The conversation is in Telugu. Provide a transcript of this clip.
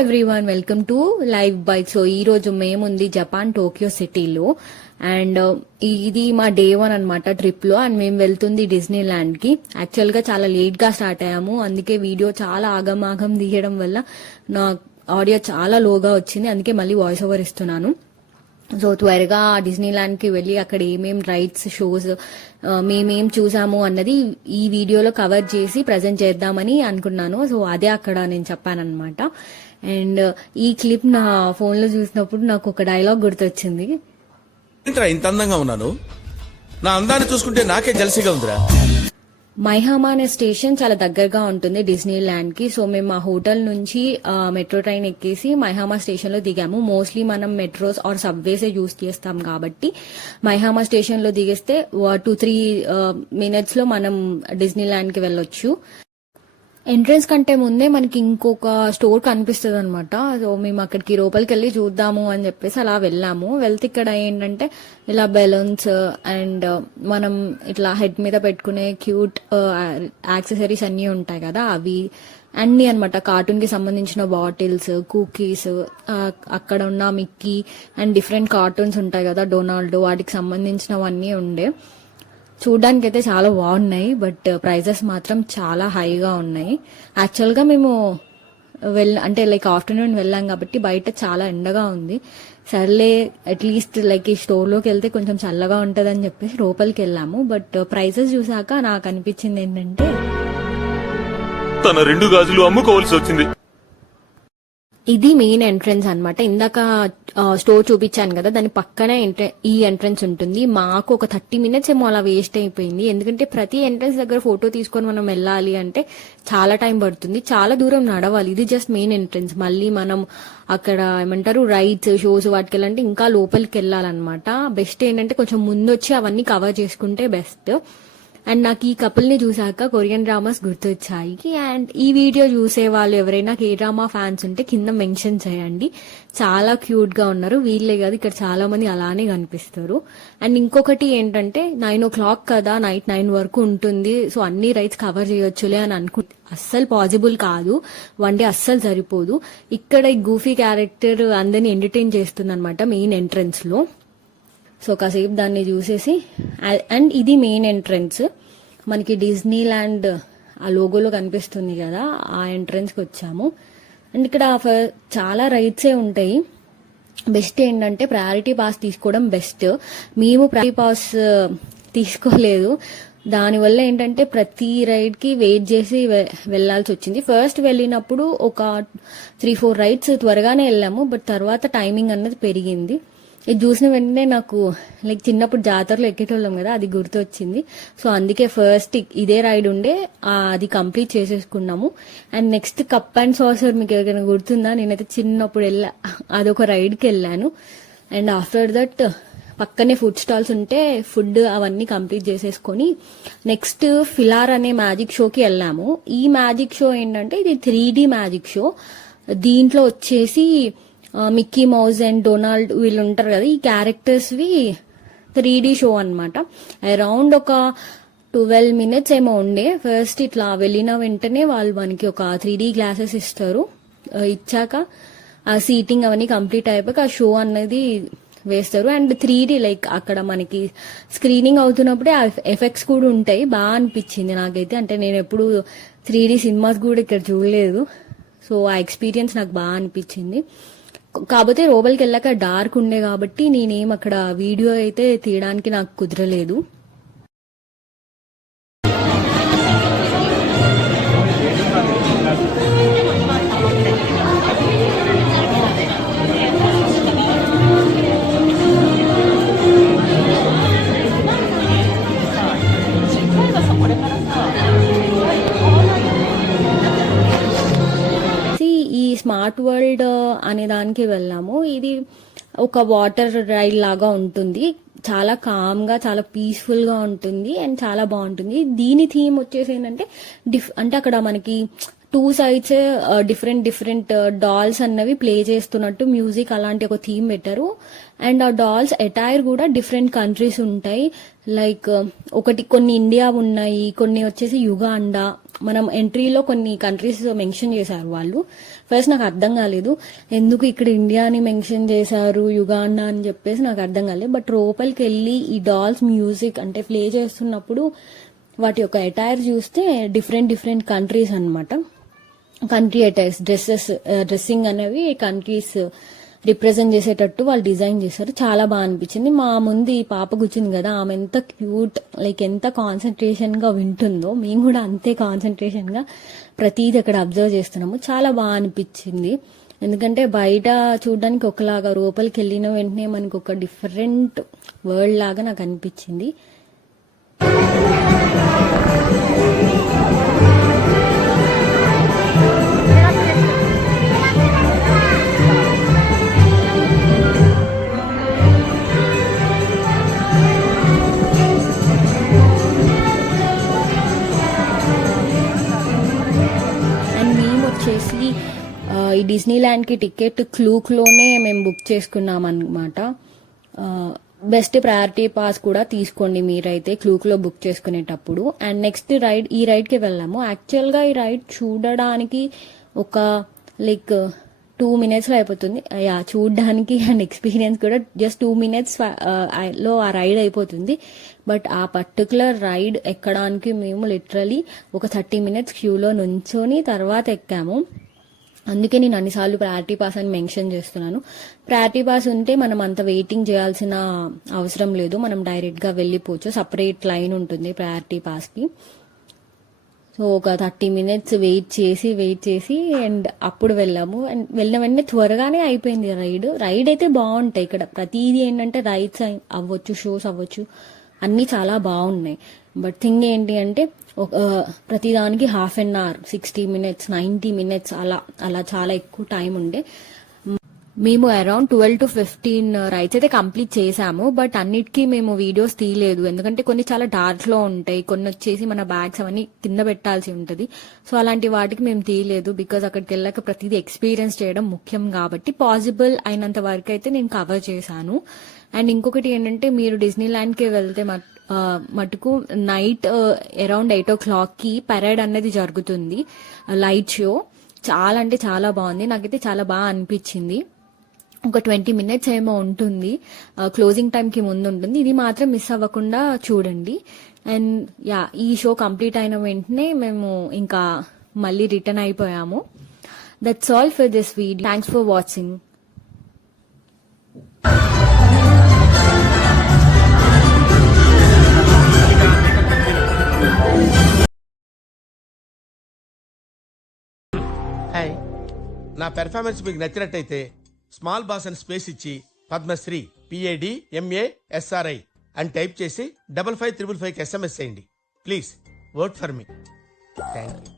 Everyone, welcome to live bite. So ఈ రోజు మేముంది జపాన్ టోక్యో సిటీలో అండ్ ఇది మా డే 1 అనమాట ట్రిప్ లో. అండ్ మేము వెళ్తుంది డిజ్నీ ల్యాండ్ కి. యాక్చువల్ గా చాలా లేట్ గా స్టార్ట్ అయ్యాము, అందుకే వీడియో చాలా ఆగమాగం తీయడం వల్ల నా ఆడియో చాలా లోగా వచ్చింది. అందుకే మళ్ళీ వాయిస్ ఓవర్ ఇస్తున్నాను. సో త్వరగా డిజ్నీ ల్యాండ్ కి వెళ్ళి అక్కడ ఏమేం రైడ్స్, షోస్ మేమేం చూసాము అన్నది ఈ వీడియోలో కవర్ చేసి ప్రజెంట్ చేద్దామని అనుకున్నాను. సో అదే అక్కడ నేను చెప్పానన్నమాట. అండ్ ఈ క్లిప్ నా ఫోన్ లో చూసినప్పుడు నాకు ఒక డైలాగ్ గుర్తొచ్చింది. ఇంత అందంగా ఉన్నాను, నా అందాన్ని చూసుకుంటే నాకే జలసిగా ఉందిరా. మైహామా అనే స్టేషన్ చాలా దగ్గరగా ఉంటుంది డిజ్నీ ల్యాండ్ కి. సో మేము మా హోటల్ నుంచి మెట్రో ట్రైన్ ఎక్కేసి మైహామా స్టేషన్ లో దిగాము. మోస్ట్లీ మనం మెట్రోస్ ఆర్ సబ్వేసే యూజ్ చేస్తాం కాబట్టి మైహామా స్టేషన్ లో దిగేస్తే 2-3 మినిట్స్ లో మనం డిజ్నీ ల్యాండ్ కి వెళ్ళొచ్చు. ఎంట్రన్స్ కంటే ముందే మనకి ఇంకొక స్టోర్ కనిపిస్తుంది అనమాట. సో మేము అక్కడికి లోపలికి వెళ్ళి చూద్దాము అని చెప్పేసి అలా వెళ్ళాము. వెళ్తే ఇక్కడ ఏంటంటే ఇలా బెలూన్స్ అండ్ మనం ఇట్లా హెడ్ మీద పెట్టుకునే క్యూట్ యాక్సెసరీస్ అన్ని ఉంటాయి కదా, అవి అన్ని అనమాట. కార్టూన్ కి సంబంధించిన బాటిల్స్, కుకీస్, అక్కడ ఉన్న మిక్కీ అండ్ డిఫరెంట్ కార్టూన్స్ ఉంటాయి కదా, డొనాల్డ్, వాటికి సంబంధించినవన్నీ ఉండే. చూడడానికి అయితే చాలా బాగున్నాయి, బట్ ప్రైజెస్ మాత్రం చాలా హైగా ఉన్నాయి. యాక్చువల్ గా మేము అంటే లైక్ ఆఫ్టర్నూన్ వెళ్ళాం కాబట్టి బయట చాలా ఎండగా ఉంది. సర్లే అట్లీస్ట్ లైక్ ఈ స్టోర్ లోకి వెళ్తే కొంచెం చల్లగా ఉంటదని చెప్పేసి లోపలికి వెళ్ళాము. బట్ ప్రైజెస్ చూసాక నాకు అనిపించింది ఏంటంటే తన 2 గాజులు అమ్ముకోవాల్సి వచ్చింది. ఇది మెయిన్ ఎంట్రన్స్ అనమాట. ఇందాక స్టోర్ చూపించాను కదా, దాని పక్కనే ఈ ఎంట్రన్స్ ఉంటుంది. మాకు ఒక 30 మినిట్స్ ఏమో అలా వేస్ట్ అయిపోయింది. ఎందుకంటే ప్రతి ఎంట్రన్స్ దగ్గర ఫోటో తీసుకొని మనం వెళ్ళాలి అంటే చాలా టైం పడుతుంది, చాలా దూరం నడవాలి. ఇది జస్ట్ మెయిన్ ఎంట్రన్స్. మళ్ళీ మనం అక్కడ ఏమంటారు రైడ్స్, షోస్ వాటికి వెళ్ళాలంటే ఇంకా లోపలికి వెళ్ళాలన్నమాట. బెస్ట్ ఏంటంటే కొంచెం ముందు వచ్చి అవన్నీ కవర్ చేసుకుంటే బెస్ట్. అండ్ నాకు ఈ కపుల్ ని చూసాక కొరియన్ డ్రామాస్ గుర్తొచ్చాయి. అండ్ ఈ వీడియో చూసే వాళ్ళు ఎవరైనా కే డ్రామా ఫ్యాన్స్ ఉంటే కింద మెన్షన్ చేయండి. చాలా క్యూట్ గా ఉన్నారు. వీళ్ళే కాదు, ఇక్కడ చాలా మంది అలానే కనిపిస్తారు. అండ్ ఇంకొకటి ఏంటంటే 9 o'clock కదా, నైట్ 9 వరకు ఉంటుంది. సో అన్ని రైడ్స్ కవర్ చేయొచ్చులే అని అస్సలు పాసిబుల్ కాదు. 1 డే అస్సలు సరిపోదు. ఇక్కడ ఈ గూఫీ క్యారెక్టర్ అందరినీ ఎంటర్టైన్ చేస్తుంది అనమాట మెయిన్ ఎంట్రన్స్ లో. సో కాసేపు దాన్ని చూసేసి, అండ్ ఇది మెయిన్ ఎంట్రన్స్. మనకి డిజ్నీ ల్యాండ్ ఆ లోగోలో కనిపిస్తుంది కదా, ఆ ఎంట్రన్స్ కి వచ్చాము. అండ్ ఇక్కడ చాలా రైడ్సే ఉంటాయి. బెస్ట్ ఏంటంటే ప్రయారిటీ పాస్ తీసుకోవడం బెస్ట్. మేము ప్రయారిటీ పాస్ తీసుకోలేదు. దానివల్ల ఏంటంటే ప్రతి రైడ్ కి వెయిట్ చేసి వెళ్లాల్సి వచ్చింది. ఫస్ట్ వెళ్ళినప్పుడు ఒక 3-4 రైడ్స్ త్వరగానే వెళ్ళాము, బట్ తర్వాత టైమింగ్ అన్నది పెరిగింది. ఇది చూసిన వెంటనే నాకు లైక్ చిన్నప్పుడు జాతరలో ఎక్కేటోళ్ళం కదా, అది గుర్తొచ్చింది. సో అందుకే ఫస్ట్ ఇదే రైడ్ ఉండే అది కంప్లీట్ చేసేసుకున్నాము. And next cup and saucer మీకు ఎవరికైనా గుర్తుందా? నేనైతే చిన్నప్పుడు అదొక రైడ్కి వెళ్ళాను. అండ్ ఆఫ్టర్ దట్ పక్కనే ఫుడ్ స్టాల్స్ ఉంటే ఫుడ్ అవన్నీ కంప్లీట్ చేసేసుకొని నెక్స్ట్ ఫిలార్ అనే మ్యాజిక్ షోకి వెళ్ళాము. ఈ మ్యాజిక్ షో ఏంటంటే ఇది 3D మ్యాజిక్ షో. దీంట్లో వచ్చేసి మిక్కీ మౌజ్ అండ్ డొనాల్డ్ వీళ్ళు ఉంటారు కదా, ఈ క్యారెక్టర్స్ వి 3D షో అనమాట. అరౌండ్ ఒక 12 మినిట్స్ ఏమో ఉండే. ఫస్ట్ ఇట్లా వెళ్ళిన వెంటనే వాళ్ళు మనకి ఒక 3D గ్లాసెస్ ఇస్తారు. ఇచ్చాక ఆ సీటింగ్ అవన్నీ కంప్లీట్ అయిపోయాక ఆ షో అన్నది వేస్తారు. అండ్ 3D లైక్ అక్కడ మనకి స్క్రీనింగ్ అవుతున్నప్పుడే ఆ ఎఫెక్ట్స్ కూడా ఉంటాయి. బాగా అనిపించింది నాకైతే. అంటే నేను ఎప్పుడు 3D సినిమాస్ కూడా ఇక్కడ చూడలేదు. సో ఆ ఎక్స్పీరియన్స్ నాకు బాగా అనిపించింది. కాకపోతే లోపలికి వెళ్ళాక డార్క్ ఉండే కాబట్టి నేనేం అక్కడ వీడియో అయితే తీయడానికి నాకు కుదరలేదు. స్మార్ట్ వరల్డ్ అనే దానికి వెళ్ళాము. ఇది ఒక వాటర్ రైడ్ లాగా ఉంటుంది. చాలా కామ్ గా, చాలా పీస్ఫుల్ గా ఉంటుంది అండ్ చాలా బాగుంటుంది. దీని థీమ్ వచ్చేసి ఏంటంటే అంటే అక్కడ మనకి టూ సైడ్స్ డిఫరెంట్ డాల్స్ అన్నవి ప్లే చేస్తున్నట్టు మ్యూజిక్ అలాంటి ఒక థీమ్ పెట్టారు. అండ్ ఆ డాల్స్ అటైర్ కూడా డిఫరెంట్ కంట్రీస్ ఉంటాయి. లైక్ ఒకటి కొన్ని ఇండియా ఉన్నాయి, కొన్ని వచ్చేసి యుగాండా. మనం ఎంట్రీలో కొన్ని కంట్రీస్ మెన్షన్ చేశారు వాళ్ళు. ఫస్ట్ నాకు అర్థం కాలేదు ఎందుకు ఇక్కడ ఇండియాని మెన్షన్ చేశారు, యుగాండా అని చెప్పేసి నాకు అర్థం కాలేదు. బట్ లోపలికి వెళ్ళి ఈ డాల్స్ మ్యూజిక్ అంటే ప్లే చేస్తున్నప్పుడు వాటి యొక్క అటైర్ చూస్తే డిఫరెంట్ కంట్రీస్ అన్నమాట. కంట్రీ అటైర్స్ డ్రెస్సింగ్ అనేవి కంట్రీస్ రిప్రజెంట్ చేసేటట్టు వాళ్ళు డిజైన్ చేశారు. చాలా బాగా అనిపించింది. మా ముందు ఈ పాప కూర్చుంది కదా, ఆమె ఎంత క్యూట్, లైక్ ఎంత కాన్సన్ట్రేషన్ గా వింటుందో, మేము కూడా అంతే కాన్సన్ట్రేషన్ గా ప్రతిదీ అక్కడ అబ్జర్వ్ చేస్తున్నాము. చాలా బాగా అనిపించింది. ఎందుకంటే బయట చూడడానికి ఒకలాగా, లోపలికి వెళ్ళిన వెంటనే మనకు ఒక డిఫరెంట్ వరల్డ్ లాగా నాకు అనిపించింది. వచ్చేసి ఈ డిస్నీ ల్యాండ్ కి టికెట్ క్లూక్ లోనే మేము బుక్ చేసుకున్నాం అన్నమాట. బెస్ట్ ప్రయారిటీ పాస్ కూడా తీసుకోండి మీరైతే క్లూక్ లో బుక్ చేసుకునేటప్పుడు. అండ్ నెక్స్ట్ ఈ రైడ్ కి వెళ్ళాము. యాక్చువల్ గా ఈ రైడ్ చూడడానికి ఒక లైక్ 2 minutes లో అయిపోతుంది. చూడడానికి అండ్ ఎక్స్పీరియన్స్ కూడా జస్ట్ 2 minutes లో ఆ రైడ్ అయిపోతుంది. బట్ ఆ పర్టికులర్ రైడ్ ఎక్కడానికి మేము లిటరలీ ఒక 30 minutes క్యూలో నుంచొని తర్వాత ఎక్కాము. అందుకే నేను అన్నిసార్లు ప్రయారిటీ పాస్ అని మెన్షన్ చేస్తున్నాను. ప్రయారిటీ పాస్ ఉంటే మనం అంత వెయిటింగ్ చేయాల్సిన అవసరం లేదు, మనం డైరెక్ట్ గా వెళ్ళిపోవచ్చు. సపరేట్ లైన్ ఉంటుంది ప్రయారిటీ పాస్ కి. సో ఒక 30 minutes వెయిట్ చేసి అండ్ అప్పుడు వెళ్ళాము. అండ్ వెళ్ళిన వెంటనే త్వరగానే అయిపోయింది రైడ్ అయితే బాగుంటాయి ఇక్కడ. ప్రతిదీ ఏంటంటే రైడ్స్ అవ్వచ్చు, షోస్ అవ్వచ్చు, అన్ని చాలా బాగున్నాయి. బట్ థింగ్ ఏంటి అంటే ప్రతిదానికి 1/2 hour, 60 minutes, 90 minutes అలా చాలా ఎక్కువ టైం ఉండే. మేము అరౌండ్ 12 to 15 రైడ్స్ అయితే కంప్లీట్ చేసాము. బట్ అన్నిటికీ మేము వీడియోస్ తీయలేదు, ఎందుకంటే కొన్ని చాలా డార్క్ లో ఉంటాయి, కొన్ని వచ్చేసి మన బ్యాగ్స్ అవన్నీ కింద పెట్టాల్సి ఉంటుంది. సో అలాంటి వాటికి మేము తీయలేదు, బికాజ్ అక్కడికి వెళ్ళాక ప్రతిదీ ఎక్స్పీరియన్స్ చేయడం ముఖ్యం కాబట్టి పాసిబుల్ అయినంత వరకు అయితే నేను కవర్ చేశాను. అండ్ ఇంకొకటి ఏంటంటే మీరు డిస్నీ ల్యాండ్ కి వెళ్తే మటుకు నైట్ అరౌండ్ 8 o'clock కి పరేడ్ అనేది జరుగుతుంది, లైట్ షో. చాలా అంటే చాలా బాగుంది, నాకైతే చాలా బాగా అనిపించింది. ఒక 20 minutes ఏమో ఉంటుంది, క్లోజింగ్ టైం కి ముందు ఉంటుంది. ఇది మాత్రం మిస్ అవ్వకుండా చూడండి. అండ్ ఈ షో కంప్లీట్ అయిన వెంటనే మేము ఇంకా మళ్ళీ రిటర్న్ అయిపోయాము. That's all for this video. Thanks for watching. Hi, నా పెర్ఫార్మెన్స్ మీకు నచ్చినట్టయితే స్మాల్ బాస్ అని స్పేస్ ఇచ్చి పద్మశ్రీ PADMASRI అని టైప్ చేసి 555555కి SMS చేయండి. Please vote for me. Thank you.